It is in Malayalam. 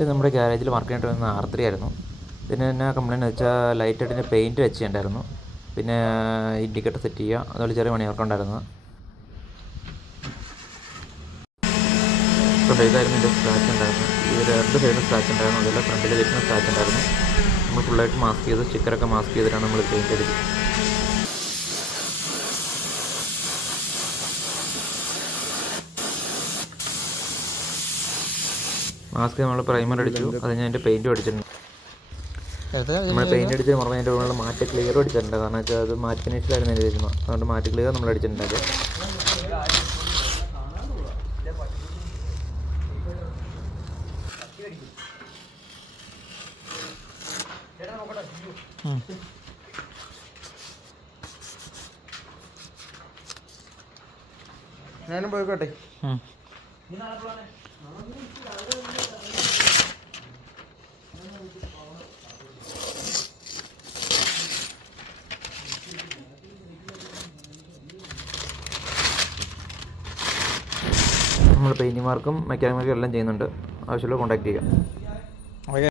ഇത് നമ്മുടെ ഗ്യാരേജിൽ വർക്കിനായിട്ട് വന്ന R3 ആയിരുന്നു. ഇതിന് എന്നാ കംപ്ലയിൻറ്റ് വെച്ചാൽ ലൈറ്റ് അടിന് പെയിൻറ്റ് വെച്ചിട്ടുണ്ടായിരുന്നു. പിന്നെ ഇൻഡിക്കേറ്റർ സെറ്റ് ചെയ്യുക, അതുപോലെ ചെറിയ പണിയൊക്കെയുണ്ടായിരുന്നു. അപ്പോൾ ഇതായിരുന്നു ഇതിൻ്റെ സ്ക്രാച്ച് ഉണ്ടായിരുന്നു. ഈ രണ്ട് സൈഡിലും സ്ക്രാച്ച് ഉണ്ടായിരുന്നു, അതുപോലെ ഫ്രണ്ടിൽ വരുന്ന സ്ക്രാച്ച് ഉണ്ടായിരുന്നു. നമ്മൾ ഫുള്ളായിട്ട് മാസ്ക് ചെയ്ത് സ്റ്റിക്കറൊക്കെ മാസ്ക് ചെയ്തിട്ടാണ് നമ്മൾ പെയിൻറ്റ് അടിച്ചത്. മാസ്ക് നമ്മൾ പ്രൈമർ അടിച്ചു, അത് ഞാൻ അതിൻ്റെ പെയിൻറ്റും അടിച്ചിട്ടുണ്ട്. നമ്മൾ പെയിൻറ്റ് അടിച്ച് പുറമെ അതിൻ്റെ ഉള്ളിൽ മാറ്റ് ക്ലിയർ അടിച്ചിട്ടുണ്ട്. കാരണം വെച്ചാൽ അത് മാറ്റ് ഫിനിഷിലായിരുന്നു എൻ്റെ സിനിമ, അതുകൊണ്ട് മാറ്റ് ക്ലിയർ നമ്മൾ അടിച്ചിട്ടുണ്ട്. ഞാനും പോയിക്കോട്ടെ. നമ്മൾ പെയിൻറ്റിംഗ് വർക്കും മെക്കാനിക് വർക്കും എല്ലാം ചെയ്യുന്നുണ്ട്. ആവശ്യമുള്ള കോൺടാക്ട് ചെയ്യുക.